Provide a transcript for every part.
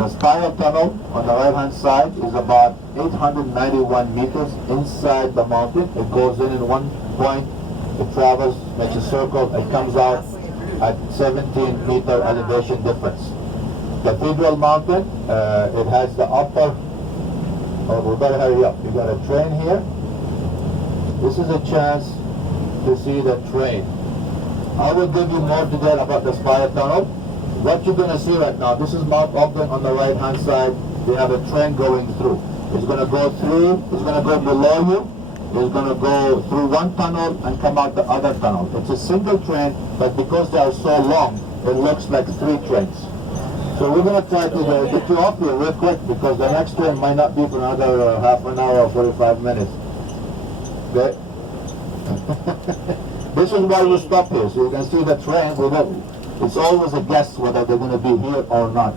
The spiral tunnel on the right hand side is about 891 meters inside the mountain. It goes in one point, it travels, makes a circle, it comes out at 17-meter elevation difference. Cathedral Mountain, it has the upper, we better hurry up. You got a train here. This is a chance to see the train. I will give you more detail about the spiral tunnel. What you're going to see right now, this is Mount Ogden on the right hand side. They have a train going through. It's going to go through, it's going to go below you. It's going to go through one tunnel and come out the other tunnel. It's a single train, but because they are so long, it looks like 3 trains. So we're going to try to get you off here real quick because the next train might not be for another half an hour or 45 minutes. Okay? This is why we stop here, so you can see the train. It's always a guess whether they're going to be here or not.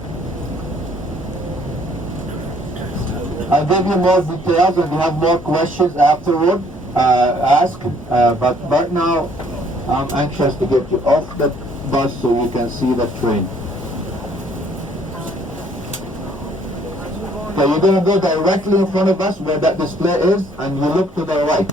I'll give you more details, and if you have more questions afterward, ask. But right now, I'm anxious to get you off the bus so you can see the train. Okay, you're going to go directly in front of us where that display is, and you look to the right.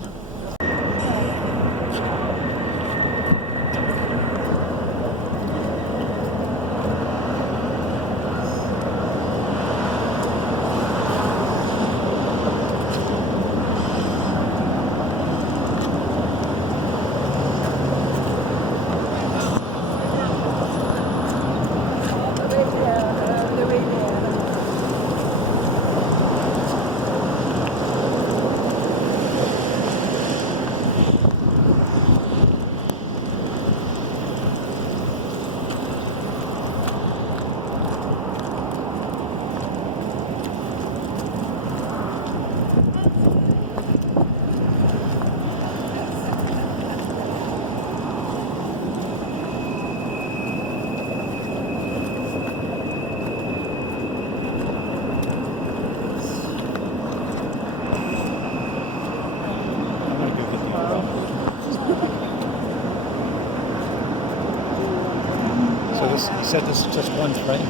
You said this is just one train.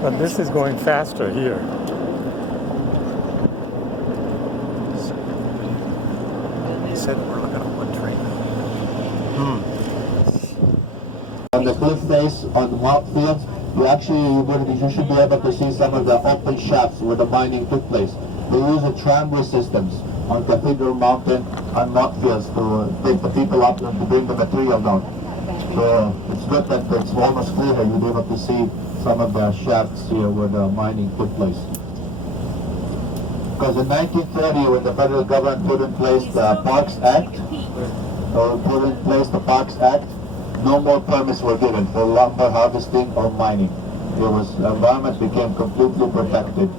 But this is going faster here. He said we're looking at one train. On the cliff face on the Mount Field, you should be able to see some of the open shafts where the mining took place. They use the tramway systems on Cathedral Mountain and Mount Fields to take the people up and to bring the material down. So it's good that it's almost clear here. You'll be able to see some of the shafts here where the mining took place. Because in 1930, when the federal government put in place the Parks Act, no more permits were given for lumber harvesting or mining. The environment became completely protected.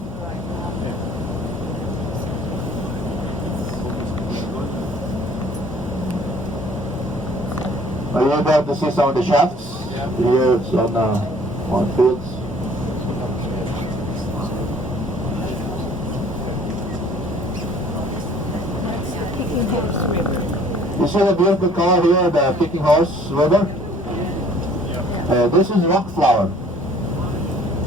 Are you able to see some of the shafts? Yeah. Here it's on fields. You see the beautiful color here, the Kicking Horse River? This is rock flour.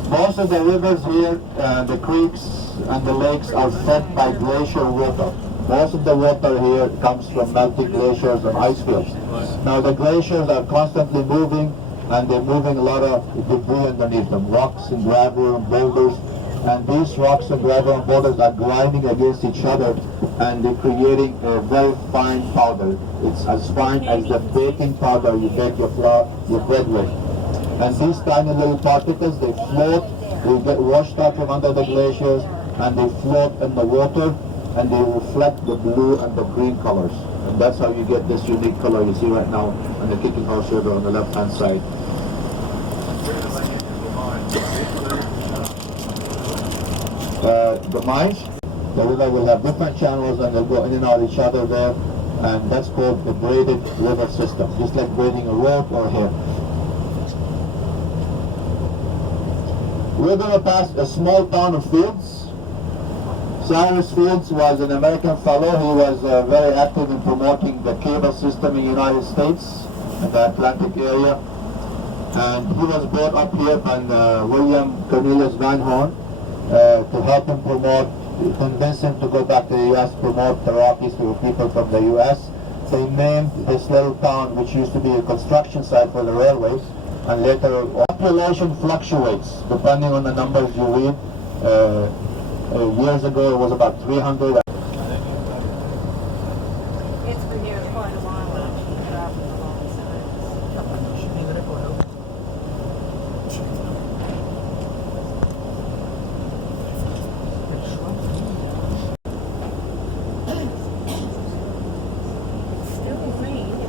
Most of the rivers here, the creeks and the lakes are fed by glacier water. Most of the water here comes from melting glaciers and ice fields. Now the glaciers are constantly moving, and they're moving a lot of debris underneath them, rocks and gravel and boulders. And these rocks and gravel and boulders are grinding against each other, and they're creating a very fine powder. It's as fine as the baking powder you bake your bread with. And these tiny little particles, they float, they get washed out from under the glaciers, and they float in the water, and they reflect the blue and the green colors. And that's how you get this unique color you see right now on the Kicking Horse River on the left-hand side. The mines, the river will have different channels, and they'll go in and out each other there, and that's called the braided river system, just like braiding a rope or hair. We're going to pass a small town of Fields. Cyrus Fields was an American fellow. He was very active in promoting the cable system in the United States in the Atlantic area. And he was brought up here by William Cornelius Van Horn to help him convince him to go back to the U.S., promote the Rockies to people from the U.S. They named this little town, which used to be a construction site for the railways, and later population fluctuates depending on the numbers you read. Years ago it was about 300. It's been here quite a while now. Get off the long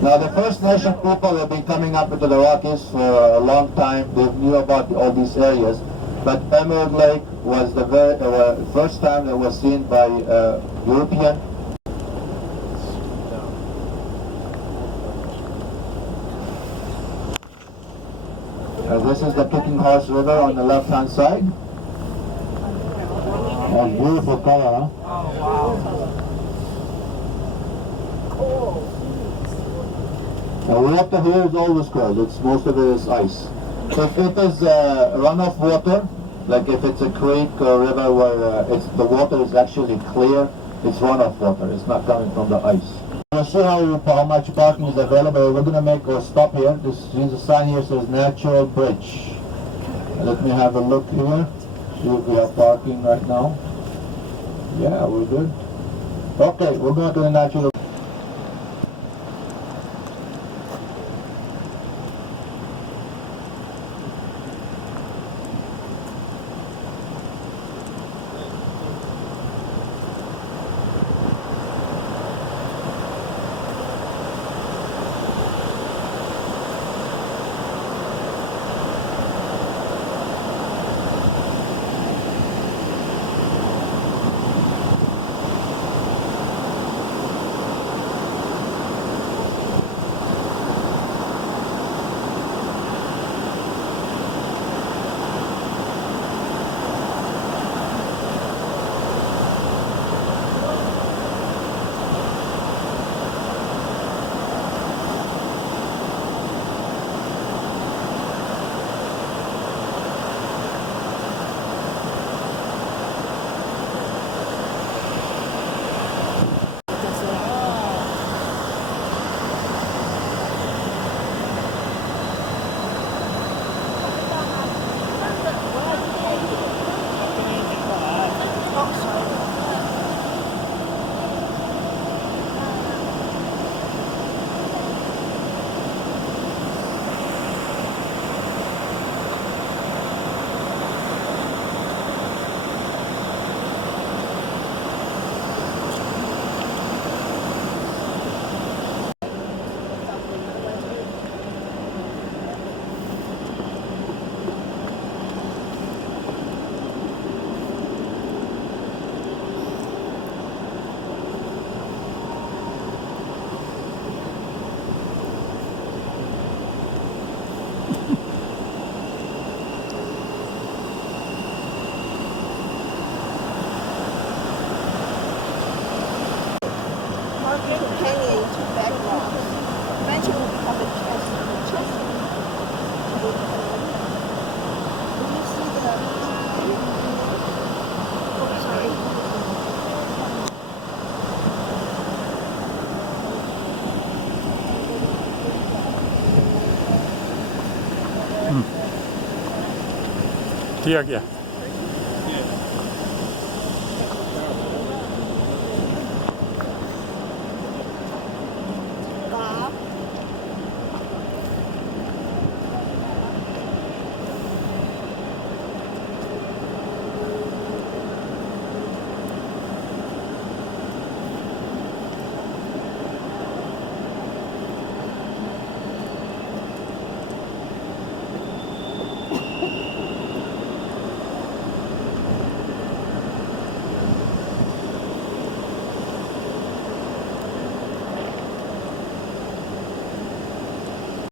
Now the First Nation people have been coming up into the Rockies for a long time. They knew about all these areas, but Emerald Lake was the first time that was seen by European. This is the Kicking Horse River on the left-hand side. Oh, beautiful color, huh? The water here is always cold. Most of it is ice. If it is runoff water, like if it's a creek or river where the water is actually clear, it's runoff water. It's not coming from the ice. We'll see how much parking is available. We're going to make a stop here. There's a sign here that says Natural Bridge. Let me have a look here. See if we have parking right now. Yeah, we're good. Okay, we're going to the Natural. Hanging to back rocks. Eventually will become a chest. When you see the Here, yeah.